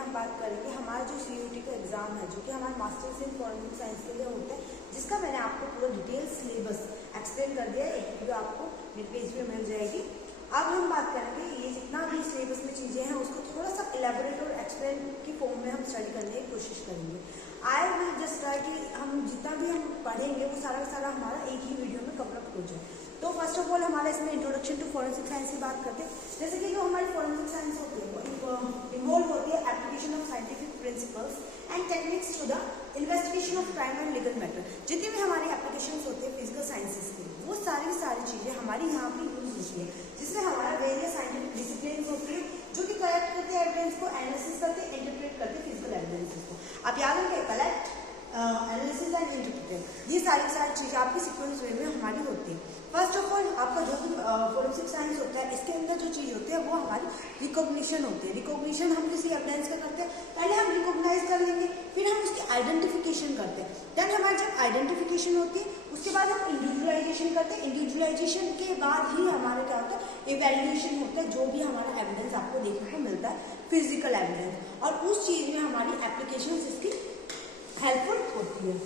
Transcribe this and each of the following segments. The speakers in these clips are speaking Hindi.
हम बात करेंगे हमारा जो CUET का एग्जाम है, जो कि हमारा मास्टर्स इन फॉरेंसिक साइंस के लिए होता है, जिसका मैंने आपको पूरा डिटेल सिलेबस एक्सप्लेन कर दिया है। एक वीडियो आपको मेरे पेज पे मिल जाएगी। अब हम बात करेंगे ये जितना भी सिलेबस में चीज़ें हैं उसको थोड़ा सा इलेबोरेट और एक्सप्लेन की फॉर्म में हम स्टडी करने की कोशिश करेंगे। आई विल जस्ट ट्राई कि हम जितना भी हम पढ़ेंगे वो सारा का सारा हमारा एक ही वीडियो में कवर अप हो जाए। तो फर्स्ट ऑफ ऑल हमारा इसमें इंट्रोडक्शन टू फॉरेंसिक साइंस की बात करते हैं। जैसे कि जो हमारी फॉरेंसिक साइंस होती है वो इन्वॉल्व होती है application of scientific principles and techniques to the investigation of crime and legal matter. जितनी भी हमारी एप्लीकेशन होती है फिजिकल साइंसेज की, वो सारी चीज़ें हमारी यहाँ पे यूज होती है, जिसमें हमारा वेरियस साइंटिफिक डिसिप्लिन होती है जो कि कलेक्ट करते हैं एविडेंस को, एनालिसिस करते हैं, इंटरप्रेट करते हैं फिजिकल एविडेंसेस को। आप याद रखें कलेक्ट, एनालिसिस एंड इंटरप्रेट, ये सारी चीज़ें आपकी सीक्वेंस वे में हमारी होती है। फर्स्ट ऑफ ऑल आपका जो भी फॉरेंसिक साइंस होता है इसके अंदर जो चीज़ होती है वो हमारी रिकॉग्निशन होती है। रिकॉग्निशन हम किसी एविडेंस का करते हैं, पहले हम रिकॉग्नाइज कर लेंगे, फिर हम उसकी आइडेंटिफिकेशन करते हैं। देन हमारी जब आइडेंटिफिकेशन होती है उसके बाद हम इंडिविजुअलाइजेशन करते हैं। इंडिविजुअलाइजेशन के बाद ही हमारा क्या होता है, इवैल्यूएशन होता है, जो भी हमारा एविडेंस आपको देखने को मिलता है फिजिकल एविडेंस, और उस चीज़ में हमारी एप्लीकेशन इसकी हेल्पफुल होती है।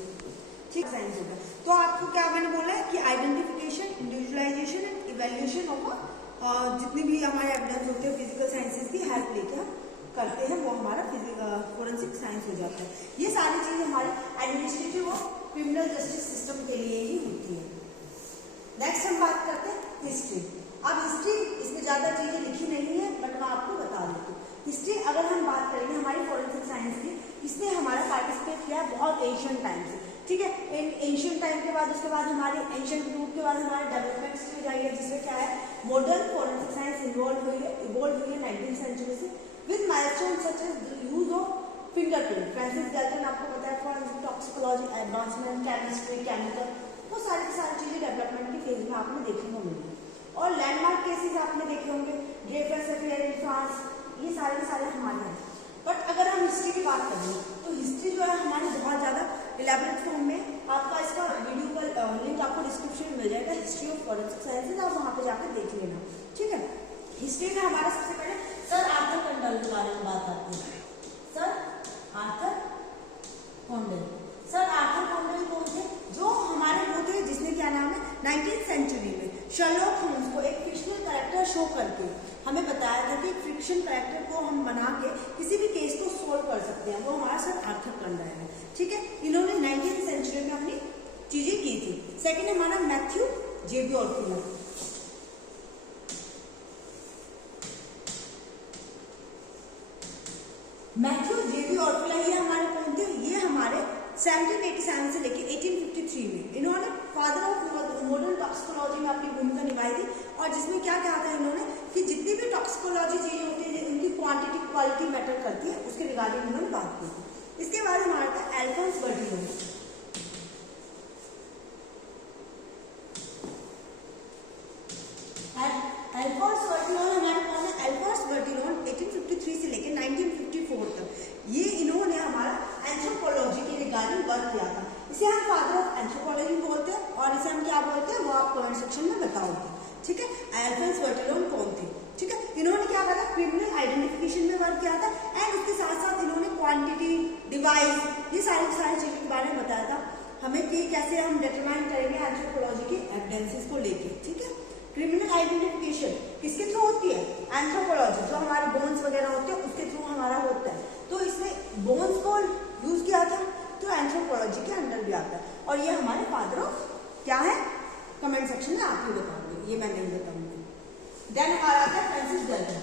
ठीक साइंस होगा तो आपको क्या मैंने बोला है कि identification, individualisation and evaluation of जितनी भी हमारे एविडेंस होते हैं फिजिकल साइंसेज की हेल्प लेके हम करते हैं, वो हमारा फॉरेंसिक साइंस हो जाता है। ये सारी चीज़ हमारी एडमिनिस्ट्रेटिव और क्रिमिनल जस्टिस सिस्टम के लिए ही होती है। नेक्स्ट हम बात करते हैं हिस्ट्री। अब हिस्ट्री इसमें ज़्यादा चीज़ें लिखी नहीं है बट मैं आपको बता देती हूँ। हिस्ट्री अगर हम बात करेंगे हमारी फॉरेंसिक साइंस की, इसने हमारा पार्टिसिपेट किया बहुत एशियन टाइम से। ठीक है, एशियन टाइम के बाद उसके बाद हमारे एंशिएंट ग्रुप के बाद हमारे डेवलपमेंट स्टेज आई है, जिसमें क्या है मॉडर्न फॉरेंसिक साइंस इवॉल्व हुई है 19th सेंचुरी से with milestone such as use of fingerprint. Francis Galton आपको पता है forensic toxicology, advancement, chemistry, chemical, वो सारी चीज़ें डेवलपमेंट के फेज में आपने देखने को मिली। और लैंडमार्क केसेस आपने देखे होंगे, ड्रेफस अफेयर इन फ्रांस, ये सारे के सारे हमारे हैं। बट अगर हम हिस्ट्री की बात करें तो हिस्ट्री जो है हमारी बहुत ज़्यादा इलेबोरेट फॉर्म में, आपका इसका वीडियो का लिंक आपको डिस्क्रिप्शन में मिल जाएगा, हिस्ट्री ऑफ फॉरेंसिक साइंसेज, आप वहाँ पे जाकर देख लेना। ठीक है, हिस्ट्री में हमारा सबसे पहले सर आर्थर कंडल के बारे में बात आती है। सर आर्थर कंडल, सर आर्थर कंडल कौन थे? जो हमारे वो थे जिसने क्या नाम है 19th सेंचुरी में शर्लॉक होम्स को एक फिक्शनल कैरेक्टर शो करके हमें बताया था कि एक फिक्शन कैरेक्टर को हम बना के किसी भी केस को सोल्व कर सकते हैं, वो हमारा सर आर्थर कंडल है। ठीक है, इन्होंने 19th सेंचुरी में अपनी चीजें की थी। सेकंड हमारा मैथ्यू जेबी ऑर्फिला। मैथ्यू जेबी ऑर्फिला ये हमारे कौन थे? ये हमारे 1787 से लेके 1853 में इन्होंने फादर ऑफ मॉडर्न टॉक्सिकोलॉजी में अपनी भूमिका निभाई थी, और जिसमें क्या क्या था इन्होंने कि जितनी भी टॉक्सिकोलॉजी चीज होती है उनकी क्वांटिटी क्वालिटी मैटर करती है, उसके रिगार्डिंग इन्होंने बात की थी। इसके बाद हमारा था अल्फोंस बर्टिलोन। अल्फोंस बर्टिलोन हमारे कौन है? अल्फोंस बर्टिलोन 1853 से लेकर 1954 तक ये इन्होंने हमारा एंथ्रोपोलॉजी के रिगार्डिंग वर्क किया था। इसे हम फादर ऑफ एंथ्रोपोलॉजी बोलते हैं, और इसे हम क्या बोलते हैं वो आप कमेंट सेक्शन में बताओगे। ठीक है, अल्फोंस बर्टिलोन कौन थे? ठीक है, इन्होंने क्या करा, क्रिमिनल आइडेंटिफिकेशन में वर्क किया था, एंड उसके साथ साथ इन्होंने क्वांटिटी, डिवाइस, ये सारी चीजों के बारे में बताया था हमें कि कैसे हम डिटरमाइन करेंगे एंथ्रोपोलॉजी के एविडेंसेस को लेके। ठीक है, क्रिमिनल आइडेंटिफिकेशन किसके थ्रू होती है? एंथ्रोपोलॉजी, जो हमारे बोन्स वगैरह होते हैं उसके थ्रू हमारा होता है। तो इसमें बोन्स को यूज किया था तो एंथ्रोपोलॉजी के अंडर भी आता है, और ये हमारे फादर ऑफ क्या है कमेंट सेक्शन में आप ही बताओगे, ये मैं नहीं बताऊंगी। देन हमारा आता है फ्रांसिस गैल्टन।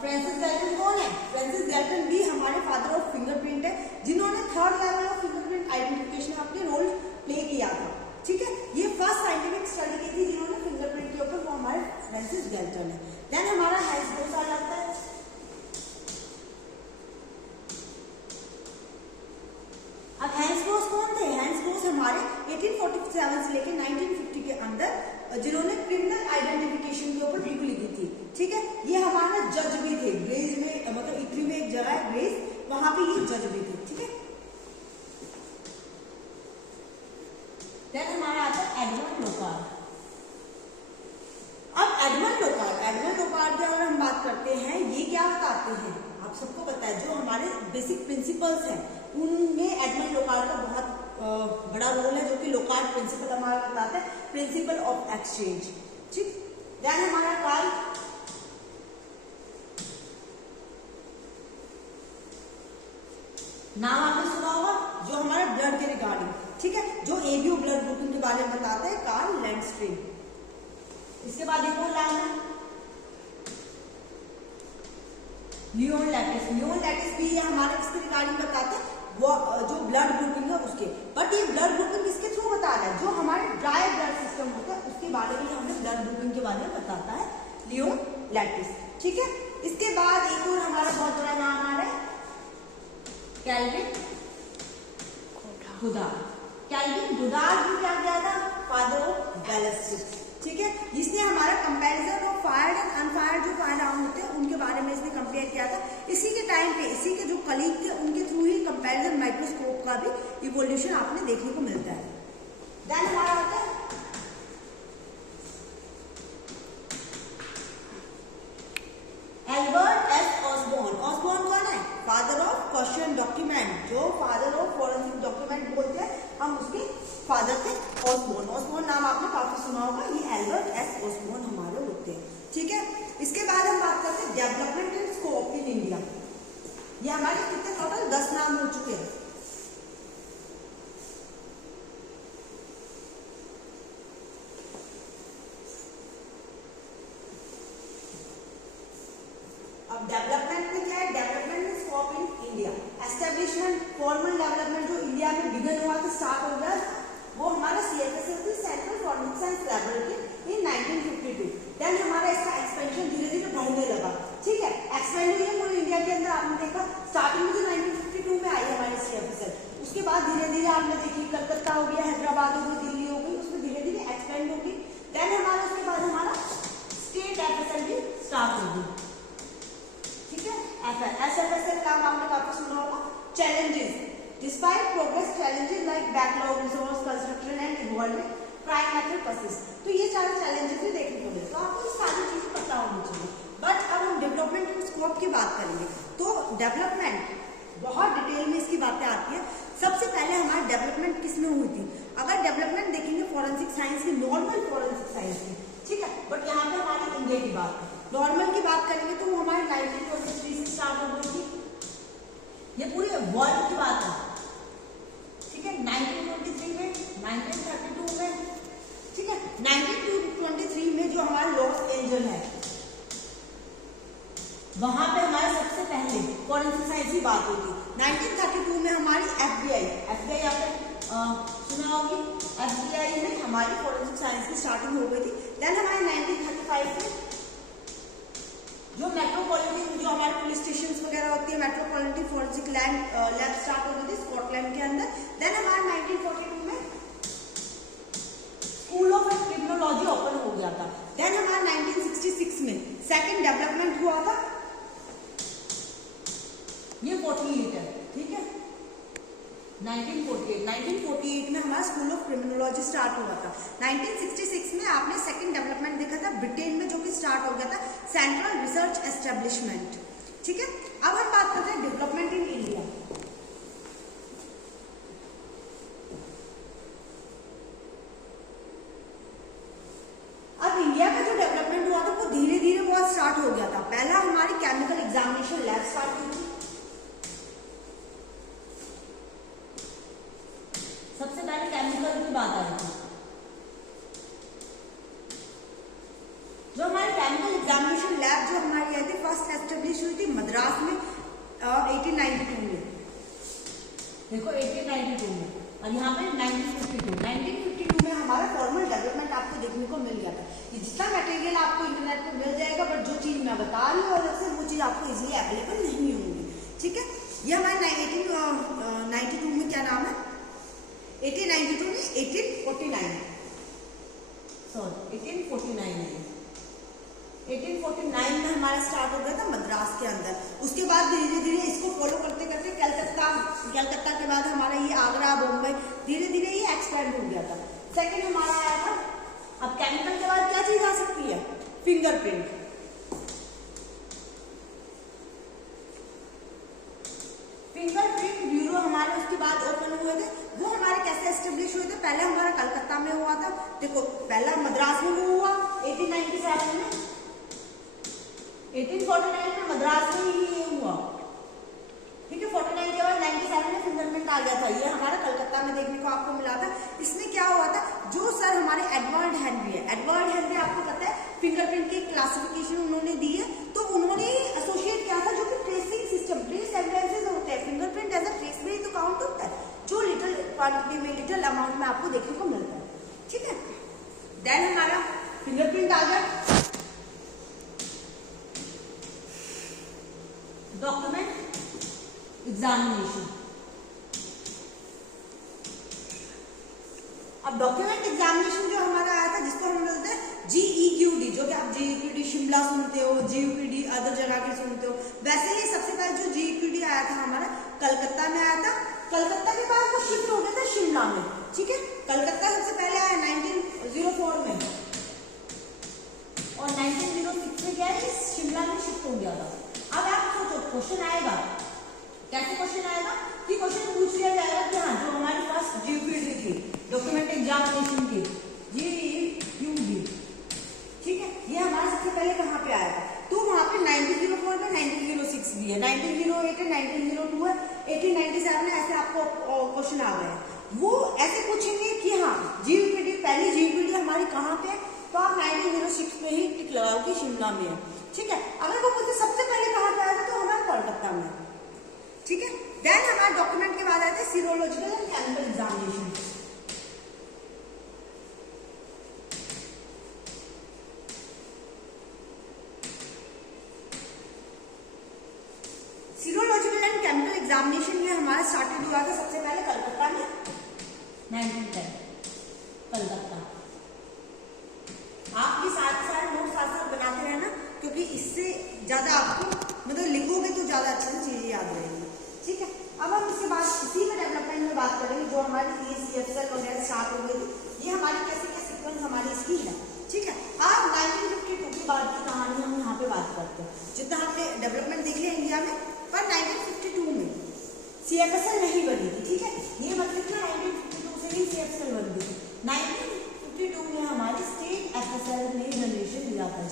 फ्रांसिस गैल्टन कौन है? फ्रांसिस गैल्टन भी हमारे फादर ऑफ फिंगरप्रिंट है, जिन्होंने third level of fingerprint identification अपने रोल प्ले किया था। ठीक है, ये फर्स्ट साइंटिफिक स्टडी की थी जिन्होंने फिंगरप्रिंट के ऊपर, वो हमारे फ्रांसिस गैल्टन है। देन हमारा हैंस ग्रोस आ जाता है। अब हैंस ग्रोस कौन थे? हैंस ग्रोस हमारे 1847 से लेकर 1950 के अंदर जिन्होंने क्रिमिनल आइडेंटिफिकेशन के ऊपर बुक लिखी थी। ठीक है, ये हमारा जज भी थे ग्रेज में, मतलब इटली में एक जगह है ग्रेज, वहां पे ये जज भी थे। ठीक है, देन हमारा आता है एडमंड लोकार। अब एडमंड लोकार पार्ट की अगर हम बात करते हैं, ये क्या बताते हैं, आप सबको पता है जो हमारे बेसिक प्रिंसिपल्स हैं उनमें एडमंड लोकार्ट का बहुत बड़ा रोल है, जो कि लोकार्ट प्रिंसिपल हमारा बताता है, प्रिंसिपल ऑफ एक्सचेंज। ठीक, देन हमारा कार्ल नाम आपने सुना होगा, जो हमारे ब्लड के रिगार्डिंग, ठीक है, जो एबीओ ब्लड ग्रुपिंग के बारे में बताते हैं, कार्ल लैंडस्ट्रीम। इसके बाद एक और नाम है लियोन लैटिस। लियोन लैटिस भी हमारे किसके रिगार्डिंग बताते हैं, वो जो ब्लड ग्रुपिंग है उसके, बट ये ब्लड ग्रुपिंग किसके थ्रू बता रहा है, जो हमारे ड्राई ब्लड सिस्टम होता है उसके बारे में हमें ब्लड ग्रुपिंग के बारे में बताता है लियोन लैटिस। ठीक है, इसके बाद एक और हमारा बहुत बड़ा नाम आ रहा है कैल्विन गुदार्ड। कैल्विन गुदार्ड भी क्या किया था, फादर ऑफ बैलिस्टिक्स। ठीक है, जिसने हमारा comparison of fired and unfired जो फायर आर्म होते हैं उनके बारे में इसने कंपेयर किया था। इसी के टाइम पे इसी के जो कलीग थे उनके थ्रू ही कंपैरिजन माइक्रोस्कोप का भी इवोल्यूशन आपने देखने को मिलता है। देन हमारा आता है एल्बर्ट एस ऑसबॉर्न। ऑसबॉर्न कौन है, फादर ऑफ क्वेश्चन डॉक्यूमेंट, जो फादर ऑफ फॉरेंसिक डॉक्यूमेंट बोलते हैं हम उसके फादर थे ऑसबॉर्न। ऑसबॉर्न नाम आपने काफी सुना होगा, ये एल्बर्ट एस ऑसबॉर्न हमारे होते हैं। ठीक है, इसके बाद हम बात करते हैं development and scope in India. ये हमारे कितने टोटल 10 नाम हो चुके हैं। अब डेवलपमेंट में क्या है, development and scope in India. Establishment, formal development जो इंडिया में बिगन हुआ था, स्टार्ट हो गया, वो हमारा CFSL central forensic science laboratory in 1952। Then हमारा इसका एक्सपेंशन धीरे धीरे बढ़ने लगा। ठीक है, एक्सपेंड हुई है पूरे इंडिया के अंदर। आपने देखा स्टार्टिंग में तो 1952 में आई हमारी CFSL, उसके बाद धीरे धीरे आपने देखी कलकत्ता हो गया, हैदराबाद हो गई, दिल्ली हो गई, उसमें धीरे धीरे एक्सपेंड होगी। देन हमारा उसके बाद हमारा स्टेट FSL भी स्टार्ट होगी। ठीक है, SFSL का नाम आपने काफी सुना होगा। Challenges, despite progress challenges like backlog, resource construction and involvement, prime method persist. तो ये सारे चैलेंजेस भी देखने को मिले, तो आपको ये सारी चीजें पता होनी चाहिए। बट अब हम डेवलपमेंट एंड स्कोप की बात करेंगे, तो डेवलपमेंट बहुत डिटेल में इसकी बातें आती है। सबसे पहले हमारी डेवलपमेंट किसमें हुई थी, अगर डेवलपमेंट देखेंगे फॉरेंसिक साइंस की, नॉर्मल फॉरेंसिक साइंस की, ठीक है, बट यहाँ पे हमारी इंडिया की बात है। नॉर्मल की बात करेंगे तो वो हमारे 1923 से स्टार्ट हो गई थी, ये पूरे वर्ल्ड की बात है। ठीक है, 1923 में, 1932 में, ठीक है, 1923 में जो हमारा लॉस एंजल है वहां पे हमारे सबसे पहले फॉरेंसिक साइंस की बात होती। 1932 में हमारी FBI आपने सुना होगी, FBI में हमारी फॉरेंसिक साइंस की स्टार्टिंग हो गई थी। देन हमारे 1935 में जो मेट्रोपॉलिटन, जो हमारे पुलिस स्टेशन वगैरह होती है, मेट्रोपॉलिटन फॉरेंसिक लैब स्टार्ट हो गई थी स्कॉटलैंड के अंदर। देन हमारे 1942 में स्कूल ऑफ क्रिमिनोलॉजी ओपन हो गया था। देन हमारे 1966 में सेकंड डेवलपमेंट हुआ था, ये 48 है। ठीक है, 1948 में हमारा स्कूल ऑफ क्रिमिनोलॉजी स्टार्ट हुआ था। 1966 में आपने सेकंड डेवलपमेंट देखा था ब्रिटेन में, जो कि स्टार्ट हो गया था सेंट्रल रिसर्च एस्टेब्लिशमेंट। ठीक है, अब हम बात करते हैं डेवलपमेंट इन इंडिया। अब इंडिया में जो डेवलपमेंट हुआ था वो धीरे धीरे बहुत स्टार्ट हो गया था। पहला हमारी केमिकल एग्जामिनेशन लैब स्टार्ट हुई थी। सबसे पहले केमिकल की बात आई थी। जो हमारी केमिकल एग्जामिनेशन लैब जो हमारी आई थी फर्स्ट एस्टेब्लिश हुई थी मद्रास में 1892 में। देखो 1892 में, और यहाँ पे 1952 में हमारा फॉर्मल डेवलपमेंट आपको देखने को मिल गया था। ये जितना मटेरियल आपको इंटरनेट पे मिल जाएगा, बट जो चीज मैं बता रही हूँ अलग से वो चीज आपको इजीली अवेलेबल नहीं होंगी। ठीक है, ये हमारे 1892 में क्या नाम है, 1892 में 1849 में हमारा स्टार्ट हो गया था मद्रास के अंदर। उसके बाद धीरे धीरे इसको फॉलो करते करते कलकत्ता के बाद हमारा ये आगरा, बॉम्बे, धीरे धीरे ये एक्सपेंड हो गया था। सेकंड हमारा आया था, अब केमिकल के बाद क्या चीज आ सकती है, फिंगरप्रिंट। देखो पहला मद्रास में वो हुआ 1897 में, 1849 में मद्रास में ही ये हुआ, ठीक है। 49 के बाद 97 में फिंगरप्रिंट आ गया था, ये हमारा कलकत्ता में देखने को आपको मिला था। इसमें क्या हुआ था, जो सर हमारे एडवर्ड हेनरी है, एडवर्ड हेनरी आपको पता है फिंगरप्रिंट की क्लासिफिकेशन उन्होंने दी है, तो उन्होंने एसोसिएट किया था जो कि ट्रेसिंग सिस्टम, ट्रेस एविडेंसेस होते हैं, फिंगरप्रिंट एज अ ट्रेस में ही तो काउंट होता है, जो लिटिल क्वांटिटी में, लिटिल अमाउंट में आपको देखने को मिलता है, ठीक है। देन हमारा फिंगरप्रिंट आ गया, डॉक्यूमेंट एग्जामिनेशन। अब डॉक्यूमेंट एग्जामिनेशन जो हमारा आया था, जिसको हम बोलते हैं GEQD, जो कि आप GEQD शिमला सुनते हो, GEQD अदर जगह के सुनते हो, वैसे ही सबसे पहले जो GEQD आया था हमारा कलकत्ता में आया था। कलकत्ता के बाद वो शिफ्ट हो गया था शिमला में, ठीक है। कलकत्ता सबसे पहले आया 1904 में, और 1906 में क्या है, शिमला में शिफ्ट हो गया था। अब आप सोचो क्वेश्चन आएगा, कैसे क्वेश्चन आएगा कि क्वेश्चन पूछ लिया जाएगा कि हाँ जो हमारी फर्स्ट GEQD थी, डॉक्यूमेंट एग्जामिनेशन की GEQD, ठीक है, ये हमारा सबसे पहले कहाँ पे आया था, तो वहां पे 1904 में 1906 भी है, 1908 है, 1902 है, 1897 में, ऐसे आपको क्वेश्चन आ गए। वो ऐसे पूछेंगे कि हाँ GEQD, पहली GEQD हमारी कहाँ पे है, तो आप 1906 में ही टिक लगाओ कि शिमला में है, ठीक है। अगर वो पूछे सबसे पहले कहाँ पे आया था, तो हमारा कोलकाता में, ठीक है। देन हमारे डॉक्यूमेंट के बाद आए थे serological and chemical examination. Serological and chemical examination ये हमारा स्टार्टेड हुआ था सबसे पहले कलकत्ता में 1910, कलकत्ता। आप ये सारे नोट साथ बनाते रहना, क्योंकि इससे ज्यादा आपको मतलब लिखोगे तो ज्यादा अच्छे से चीजें याद रहेंगी, ठीक है। अब हम इसके बाद इसी में डेवलपमेंट में बात करेंगे, जो हमारी CFSL वगैरह स्टार्ट हो गई थी, ये हमारी कैसे क्या सीक्वेंस हमारी इसकी है, ठीक है। अब 1952 के बाद की कहानी हम यहाँ पे बात करते हैं। जितना हमने डेवलपमेंट देख लिया इंडिया में, पर 1952 में CFSL नहीं बनी थी, ठीक है। ये मतलब कि 1952 से ही CFSL बन गई थी। 1952 में हमारी स्टेट FSL ने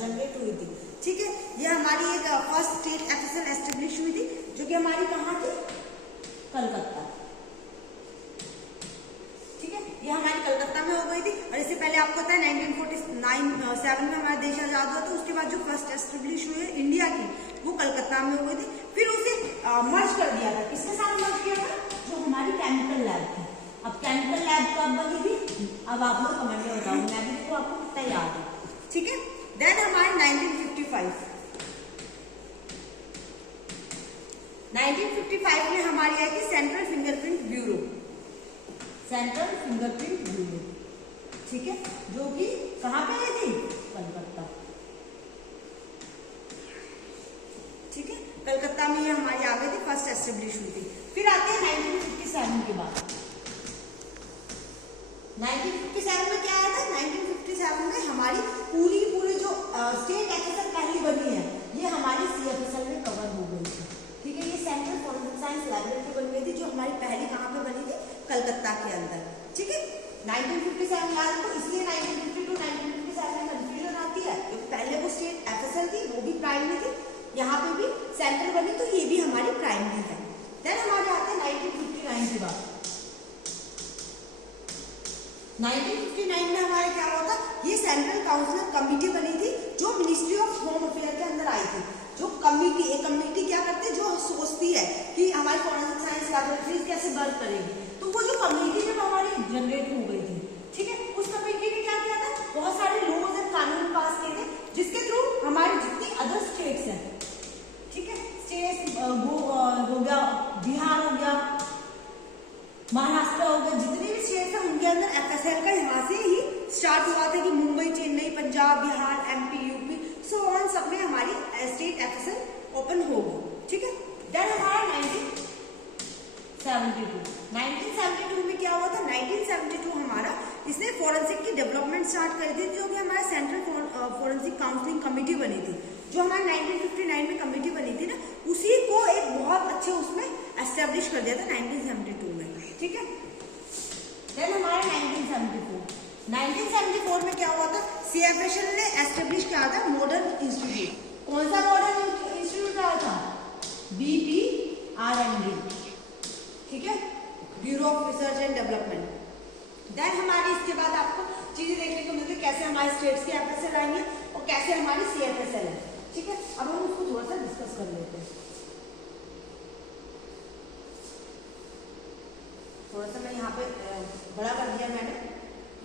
जनरेट हुई थी, ठीक है। ये हमारी एक फर्स्ट स्टेट FSL एस्टेब्लिश हुई थी, जो कि हमारी कहाँ थी, कलकत्ता, ठीक है। ये हमारी कलकत्ता में हो गई थी, और इससे पहले आपको पता है 1947 में हमारा देश आजाद हुआ था, उसके बाद जो फर्स्ट एस्टेब्लिश हुई है इंडिया की, वो कलकत्ता में हो गई थी। फिर उसे मर्ज कर दिया था, किसके साथ मर्ज किया था, जो हमारी केमिकल लैब थी। अब केमिकल लैब कब बनी थी, अब आप लोग कमेंट में बताओ, मैं भी देखो आपको कितना याद है, ठीक है। देन हमारे 1955 में हमारी आई थी central fingerprint bureau, central fingerprint bureau, ठीक है, जो कि कहाँ पे आई थी, कलकत्ता, ठीक है। कलकत्ता में ये हमारी आ गई थी, फर्स्ट एस्टेब्लिश हुई थी। फिर आते हैं 1957 के बाद। 1957 में क्या आया था, 1957 में हमारी पूरी जो स्टेट FSL पहली बनी है, ये हमारी CFSL में कवर हो गई थी, ठीक है। ये सेंट्रल फॉरेंसिक साइंस लैबोरेटरी बन गई थी, जो हमारी पहली कहाँ पे बनी थी, कलकत्ता के अंदर, ठीक है। 1957 याद रखो, इसलिए 1952 1957 में कंफ्यूजन आती है, तो पहले वो स्टेट FSL थी, वो भी प्राइमरी थी, यहाँ पे भी सेंट्रल बनी, तो ये भी हमारी प्राइमरी है। देन हमारे आते हैं 1959 के बाद। 1959 में हमारा क्या हुआ था, ये सेंट्रल काउंसिल कमेटी बनी थी, जो मिनिस्ट्री ऑफ होम अफेयर के अंदर आई थी। जो कमेटी, एक कमेटी क्या करती है, जो सोचती है कि हमारी फॉरेंसिक साइंस लैबोरेटरीज कैसे वर्क करेगी, तो वो जो कमेटी जब हमारी जनरेट हो गई थी, ठीक है, उस कमेटी ने क्या किया था, बहुत सारे लॉज एंड कानून पास किए थे, जिसके थ्रू हमारी जितनी अदर स्टेट्स हैं, ठीक है, स्टेट वो हो गया, बिहार हो गया, महाराष्ट्र हो गया, जितने भी स्टेट्स हैं उनके अंदर FSL का यहाँ से ही स्टार्ट हुआ था, कि Mumbai, Chennai, Punjab, Bihar, MP, UP, so on सब में हमारी स्टेट FSL ओपन हो गई, ठीक है। देन हमारा 1972 में क्या हुआ था, 1972 हमारा इसने फॉरेंसिक की डेवलपमेंट स्टार्ट करी थी, जो कि हमारा सेंट्रल फॉरेंसिक काउंसलिंग कमेटी बनी थी, जो हमारे 1959 में कमेटी बनी थी ना, उसी को एक बहुत अच्छे उसमें एस्टेब्लिश कर दिया था 1972 में, ठीक है। देन हमारा 1974 1974 में क्या हुआ था, CFSL ने एस्टेब्लिश किया था मॉडर्न इंस्टीट्यूट। कौन सा मॉडर्न इंस्टीट्यूट आया था, BPRND, ठीक है, bureau of research and development. Then हमारी इसके बाद आपको चीजें देखने को मिलती है कैसे हमारे स्टेट्स के FSL आएंगे और कैसे हमारी CFSL है, ठीक है। अब हम उसको थोड़ा सा डिस्कस कर लेते हैं। थोड़ा सा मैं यहाँ पे बड़ा कर दिया मैंने,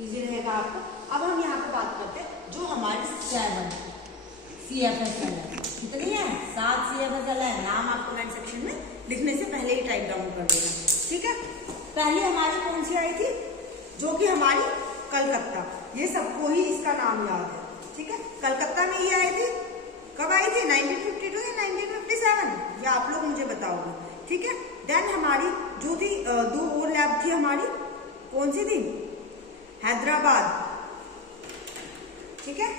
इजी रहेगा आपको। अब हम यहाँ पे बात करते हैं जो हमारी 7 CFSL है। कितनी है, 7 CFSL है। नाम आप कमेंट सेक्शन में लिखने से पहले ही टाइप डाउन कर देना, ठीक है। पहली हमारी कौन सी आई थी, जो कि हमारी कलकत्ता, ये सबको ही इसका नाम याद है, ठीक है। कलकत्ता में ये आई थी, कब आई थी, 1952 या 1957, ये आप लोग मुझे बताओगे, ठीक है। देन हमारी जो थी 2 और लैब थी हमारी, कौन सी थी, हैदराबाद, ठीक है।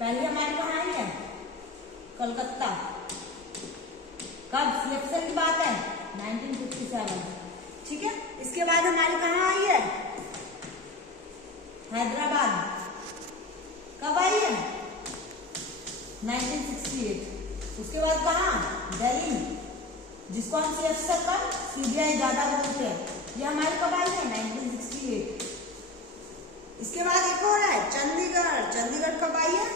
पहले हमारी कहाँ आई है, कलकत्ता। कब, CFSL की बात है 1957, ठीक है। इसके बाद हमारी कहाँ आई है, हैदराबाद। कब आई है, 1968। उसके बाद कहाँ, दिल्ली, जिसको हम CFSL का CBI ज्यादा बोलते हैं, ये हमारी कब आई है, 1968। इसके बाद एक और है चंडीगढ़। चंडीगढ़ कब आई है,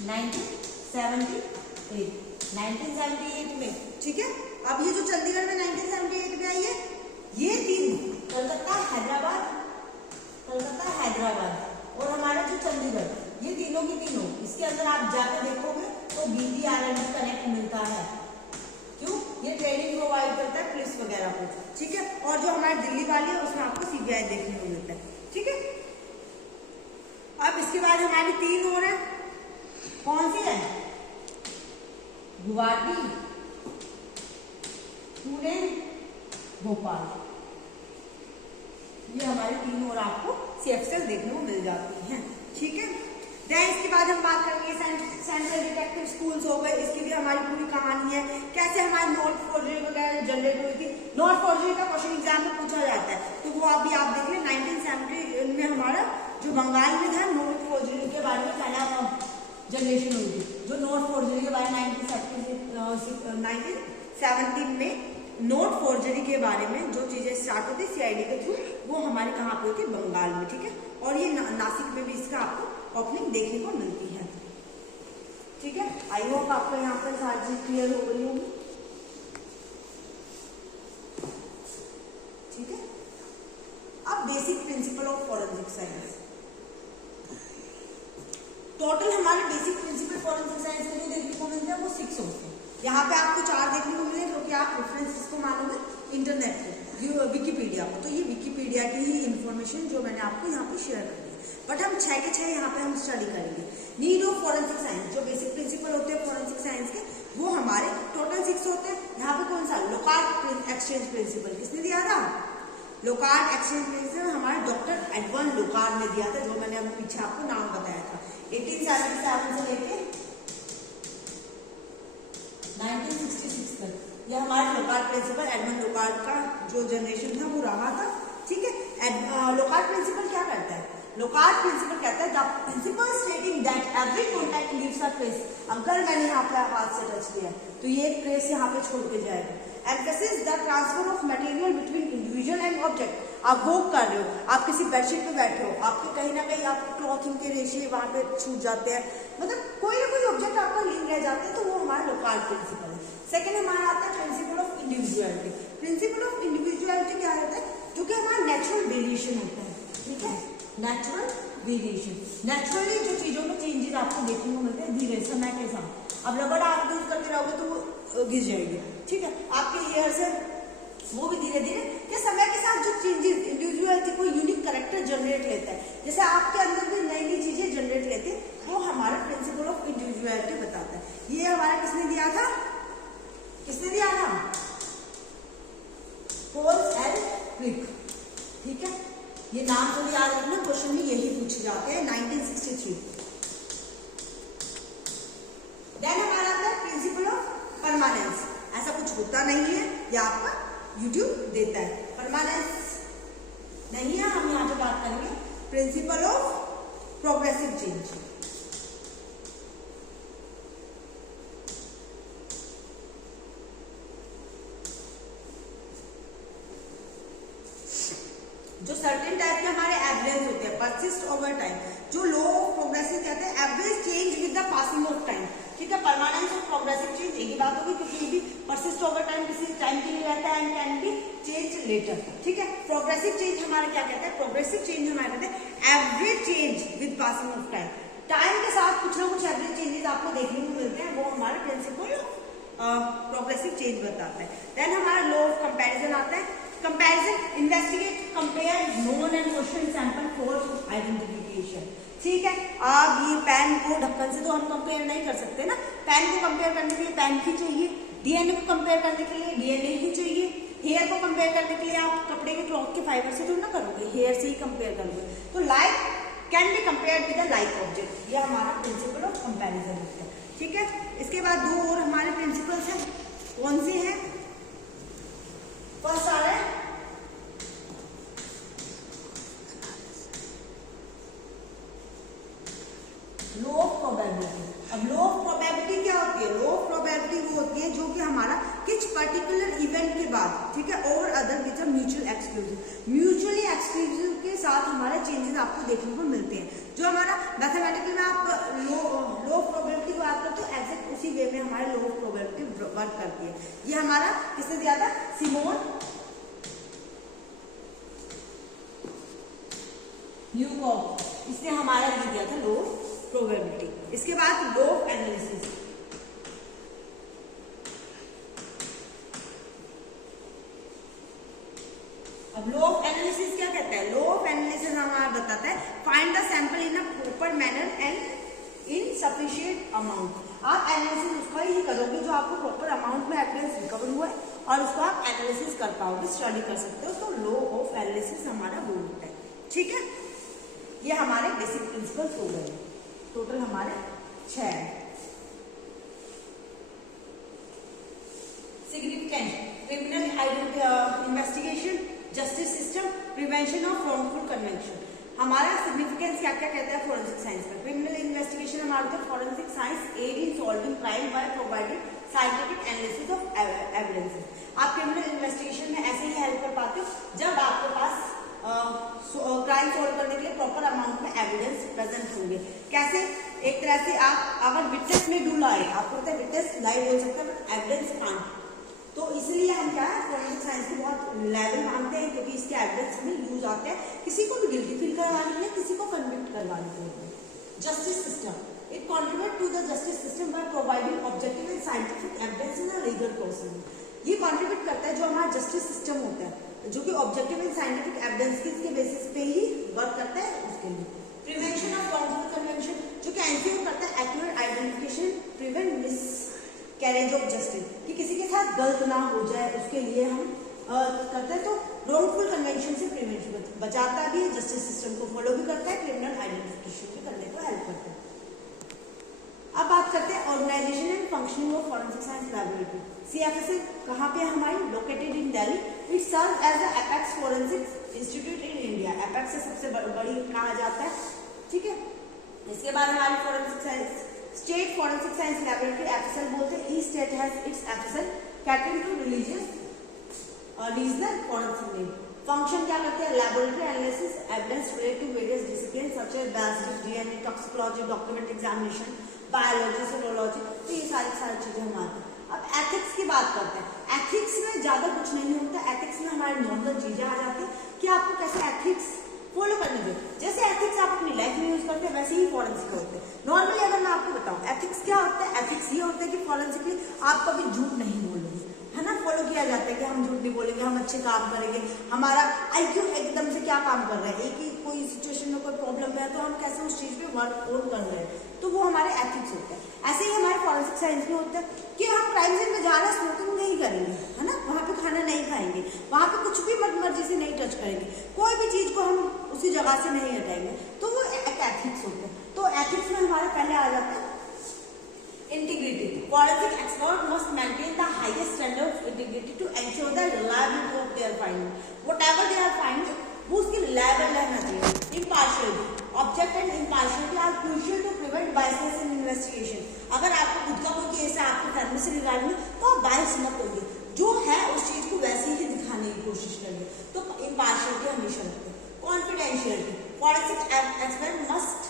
1978 में, ठीक है। अब ये जो चंडीगढ़ में 1978 में आई है, ये 3 कलकत्ता हैदराबाद और हमारा जो चंडीगढ़, ये तीनों की तीनों, इसके अंदर आप जाकर देखोगे तो BPRND कनेक्ट मिलता है। क्यों, ये ट्रेनिंग प्रोवाइड करता है पुलिस वगैरह को, ठीक है। और जो हमारी दिल्ली वाली है उसमें आपको CBI देखने को मिलता है, ठीक है। अब इसके बाद हमारी 3 और है, कौन सी है, गुवाहाटी, पुणे, भोपाल। ये हमारी 3 और आपको CFSL देखने को मिल जाती हैं, ठीक है। देन इसके बाद हम बात करेंगे सेंट्रल डिटेक्टिव स्कूल्स हो गए, इसकी भी हमारी पूरी कहानी है, कैसे हमारी नोट फोर्जरी वगैरह जनरेट हुई थी। नोट फोर्जरी का क्वेश्चन एग्जाम में पूछा जाता है, तो वो आप देख लें। 1970 में हमारा जो बंगाल में था, नोट फोर्जरी के बारे में पहला जनरेशन हुई थी, जो नोट फोर्जरी के बारे में 1917 में नोट फोर्जरी के बारे में जो चीजें स्टार्ट होती CID के थ्रू, वो हमारे कहाँ पे होती है, बंगाल में, ठीक है। और ये नासिक में भी इसका आपको ओपनिंग देखने को मिलती है, ठीक है। आई होप आपको यहाँ पर सारी चीज क्लियर हो गई होगी, ठीक है। अब basic principle of forensic science. Total हमारे बेसिक प्रिंसिपल फॉरेंसिक साइंस में जो देखने को मिलते हैं वो 6 होते हैं। यहाँ पे आपको 4 देखने को मिले, जो कि आप रेफरेंस इसको मानोगे इंटरनेट पे, विकीपीडिया को। तो ये विकीपीडिया की ही इंफॉर्मेशन जो मैंने आपको यहाँ पे शेयर कर दी, बट हम 6 के 6 यहाँ पे हम स्टडी करेंगे। नीड ऑफ फॉरेंसिक साइंस, जो बेसिक प्रिंसिपल होते हैं फॉरेंसिक साइंस के, वो हमारे टोटल 6 होते हैं। यहाँ पे कौन सा, लोकार्ट एक्सचेंज प्रिंसिपल किसने दिया था, लोकार्ट एक्सचेंज प्रिंसिपल हमारे डॉक्टर एडवर्ड लोकार्ट ने दिया था, जो मैंने अभी पीछे आपको नाम बताया था। 1877 से लेके 1966 तक ये हमारे लोकार्ट प्रिंसिपल, एडवर्ड लोकार्ट का जो जनरेशन था वो रहा था, ठीक है। लोकार्ट प्रिंसिपल क्या करता है, लोकार्ट प्रिंसिपल कहता है the principle stating that every contact leaves a trace. अगर मैंने यहाँ पे हाथ से टच किया तो ये एक ट्रेस यहाँ पे छोड़ के जाएगा। Emphasis the transfer of material between individual and object. आप वॉक कर रहे हो, आप किसी बेडशीट पे बैठे हो, आपके कहीं ना कहीं आपके क्लॉथिंग के रेशे वहां पे छूट जाते हैं, मतलब कोई ना कोई ऑब्जेक्ट आपका लिंक रह जाते हैं, तो वो हमारा लोकार्ट प्रिंसिपल है। सेकेंड हमारा आता है principle of individuality. Principle of individuality क्या होता है, जो कि हमारा नेचुरल वेरिएशन होता है, ठीक है। नेचुरल वेरिएशन, नेचुरली जो चीजों में चेंजेस आपको देखने को मिलते हैं धीरे समय के साथ। अब रबड़ आप यूज करते रहोगे तो वो गिर जाएगी, ठीक है। आपके हेयर से वो भी धीरे धीरे के समय के साथ जो चेंजेस इंडिविजुअलिटी को यूनिक कैरेक्टर जनरेट लेता है, जैसे आपके अंदर भी नई नई चीजें जनरेट लेते हैं, वो हमारा प्रिंसिपल ऑफ इंडिविजुअलिटी बताता है। ये हमारा किसने दिया था, पॉल एल क्रिक, ठीक है। ये नाम को भी याद रखना, क्वेश्चन में यही पूछे जाते हैं। 1963। देन हमारा आता है प्रिंसिपल ऑफ परमानेंस। ऐसा कुछ होता नहीं है, ये आपका यूट्यूब देता है, प्रिंसिपल ऑफ प्रोग्रेसिव चेंज। जो सर्टेन टाइप के हमारे एवरेज होते हैं, परसिस्ट ओवर टाइम, जो लो ऑफ प्रोग्रेसिव कहते हैं average change with the passing of time. ठीक है, परमानेंस ऑफ प्रोग्रेसिव चेंज एक ही बात होगी, क्योंकि ये भी परसिस्ट ओवर टाइम किसी टाइम के लिए रहता है and can be change later. ठीक है, प्रोग्रेसिव चेंज हमारा क्या कहते हैं, प्रोग्रेसिव चेंज हमारे कहते हैं average change with passing of time. Time के साथ कुछ ना कुछ एवरेज चेंजेस आपको देखने को मिलते हैं, वो हमारे प्रिंसिपल प्रोग्रेसिव चेंज बताता है। देन हमारा लॉ ऑफ कंपैरिजन आता है। Comparison, investigate, compare known and question sample for identification. ठीक है, अब ये पेन को ढक्कन से तो हम कंपेयर नहीं कर सकते ना, पेन को कंपेयर करने के लिए पेन ही चाहिए, डीएनए को कंपेयर करने के लिए डीएनए ही चाहिए, हेयर को कंपेयर करने के लिए आप कपड़े के क्लॉथ के फाइबर से तो ना करोगे, हेयर से ही कंपेयर करोगे। तो like can be compared with a like object, यह हमारा प्रिंसिपल ऑफ कंपैरिजन होता है। ठीक है, इसके बाद दो और हमारे प्रिंसिपल्स हैं, कौन से हैं? फर्स्ट आ रहा है लो ऑफ प्रोबेबिलिटी। अब लो ऑफ प्रोबेबिलिटी क्या होती है? लो ऑफ प्रोबेबिलिटी वो होती है जो कि हमारा कुछ पर्टिकुलर इवेंट के बाद, ठीक है, और other which are mutual exclusive, mutually exclusive के साथ हमारे चेंजेस आपको देखने को मिलते हैं। जो हमारा मैथमेटिकल में आप लो ऑफ प्रोबेबिलिटी की बात करते हो, एग्जैक्ट उसी वे में हमारे लो ऑफ प्रोबेबिलिटी वर्क करती है। ये हमारा किसने दिया था? सिमोन न्यूकॉम्ब, इसने हमारा ये दिया था लो ऑफ प्रोबेबिलिटी। इसके बाद लो ऑफ एनालिसिस। अब लो ऑफ एनालिसिस क्या कहता है? लो ऑफ एनालिसिस हमारा बताता है find the sample in a proper manner and in sufficient amount. आप एनालिसिस उसका ही करोगे जो आपको प्रॉपर अमाउंट में एविडेंस रिकवर हुआ है और उसको आप एनालिसिस कर पाओगे, स्टडी कर सकते हो। तो लो ऑफ एनालिसिस हमारा वो होता है। ठीक है, ये हमारे बेसिक प्रिंसिपल्स हो गए, टोटल हमारे 6 हैं। Significant, criminal investigation, justice system, prevention of wrongful convention. हमारा सिग्निफिकेंस क्या क्या कहता है फॉरेंसिक साइंस में? क्रिमिनल इन्वेस्टिगेशन हमारा forensic science aid in solving crime by providing scientific analysis of evidences. आप क्रिमिनल इन्वेस्टिगेशन में ऐसे ही हेल्प कर पाते हो जब आपके पास क्राइम सॉल्व करने के लिए प्रॉपर अमाउंट में एविडेंस प्रेजेंट होंगे। कैसे? एक तरह से आप अगर विटनेस में डू लाई, आपको पता है विटनेस लाई बोल सकते हैं, एविडेंस कांट, तो इसलिए हम क्या है फॉरेंसिक साइंस को बहुत लेवल मानते हैं, क्योंकि इसके एविडेंस हमें यूज आते हैं किसी को भी गिल्टी फील करवाने के लिए, किसी को कन्विक्ट करवाने के लिए। Justice system, it contribute to the justice system by providing objective and scientific evidence in a legal proceeding. ये कंट्रीब्यूट करता है जो हमारा जस्टिस सिस्टम होता है, जो कि ऑब्जेक्टिव एंड साइंटिफिक एविडेंस के बेसिस पे ही वर्क करता है, उसके लिए। प्रिवेंशन ऑफ रॉन्गफुल कन्वेंशन, जो कि एंश्योर करता है accurate identification, prevent miss carriage of justice, कि किसी के साथ गलत ना हो जाए, उसके लिए हम करते हैं। तो रॉन्गफुल कन्वेंशन से प्रिवेंशन बचाता भी है, जस्टिस सिस्टम को फॉलो भी करता है, क्रिमिनल आइडेंटिफिकेशन भी करने को हेल्प करता है। अब बात करते हैं organization and functioning of forensic science laboratory. CFSL कहाँ पे है हमारी? Located in Delhi. It serve as the apex forensic institute in India. Apex से सबसे बड़ी कहा जाता है। ठीक है, इसके बाद हमारी forensic science state forensic science laboratory FSL बोलते हैं। Each state has its FSL catering to regional forensic need. Function क्या करते हैं? Laboratory analysis evidence related to various discipline such as ballistics, DNA, toxicology, document examination, biology, serology, तो ये सारी चीजें हम आती हैं। अब एथिक्स की बात करते हैं। एथिक्स में ज्यादा कुछ नहीं होता। एथिक्स में हमारे नॉर्मल चीजें आ जाती हैं कि आपको कैसे एथिक्स फॉलो करने दो। जैसे एथिक्स आप अपनी लाइफ में यूज करते हैं वैसे ही फॉरेंसिक होते हैं। नॉर्मली अगर मैं आपको बताऊं एथिक्स क्या होता है, एथिक्स ये होता है कि फॉरेंसिकली आप कभी झूठ नहीं बोलोगे, है ना, फॉलो किया जाता है कि हम झूठ नहीं बोलेंगे, हम अच्छे काम करेंगे, हमारा IQ एकदम से क्या काम कर रहा है, एक ही कोई सिचुएशन में कोई प्रॉब्लम है तो हम कैसे उस चीज पे वर्क ऑन कर रहे हैं, तो वो हमारे एथिक्स होते हैं। ऐसे ही हमारे फॉरेंसिक साइंस में होता है कि हम क्राइम सीन में जा रहे हैं, स्मोकिंग नहीं करेंगे, है ना, वहाँ पे खाना नहीं खाएंगे, वहाँ पे कुछ भी मर्जी से नहीं टच करेंगे, कोई भी चीज को हम उसी जगह से नहीं हटाएंगे, तो वो एक एथिक्स होते हैं। तो एथिक्स में हमारे पहले आ जाता है integrity. Forensic expert must maintain the highest standard of integrity to ensure the reliability of their finding. Whatever they are finding वो उसकी रिलायबल रहना चाहिए, इम्पार्शियल इन्वेस्टिगेशन। अगर आपको खुद का कोई केस है आपकी फैमिली से रिगार्डिंग, तो आप बायस मत होइए, जो है उस चीज को वैसे ही दिखाने की कोशिश करिए। तो इम्पार्शियलिटी हमेशा रखते हैं। Confidentiality, forensic expert must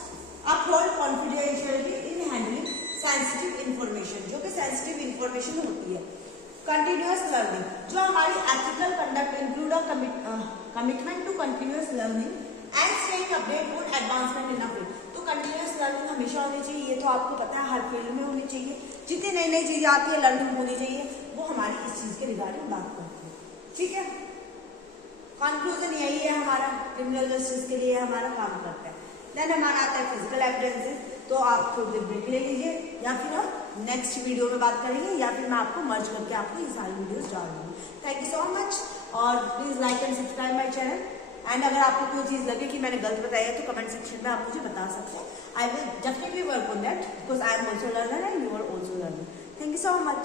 uphold confidentiality in handling sensitive information, जो कि सेंसिटिव इंफॉर्मेशन होती है। कंटिन्यूअस लर्निंग, जो हमारी ethical conduct include a commitment to continuous learning and staying update on advancement in a field. तो कंटिन्यूअस लर्निंग हमेशा होनी चाहिए, ये तो आपको पता है, हर फील्ड में होनी चाहिए। जितनी नई नई चीजें आती है लर्निंग होनी चाहिए, वो हमारी इस चीज के रिगार्डिंग बात करते हैं। ठीक है, कंक्लूजन यही है हमारा, क्रिमिनल जस्टिस के लिए हमारा काम करता है। देन हमारा आता है फिजिकल एविडेंसेस, तो आप थोड़ी देर ब्रेक ले लीजिए, या फिर हम नेक्स्ट वीडियो में बात करेंगे, या फिर मैं आपको मर्ज करके आपको ये सारी वीडियोस डाल दूंगी। थैंक यू सो मच, और please like and subscribe my channel. And अगर आपको कोई चीज लगे कि मैंने गलत बताया है तो कमेंट सेक्शन में आप मुझे बता सकते हैं। I will definitely work on that, because I am also learner and you are also learner. Thank you so much.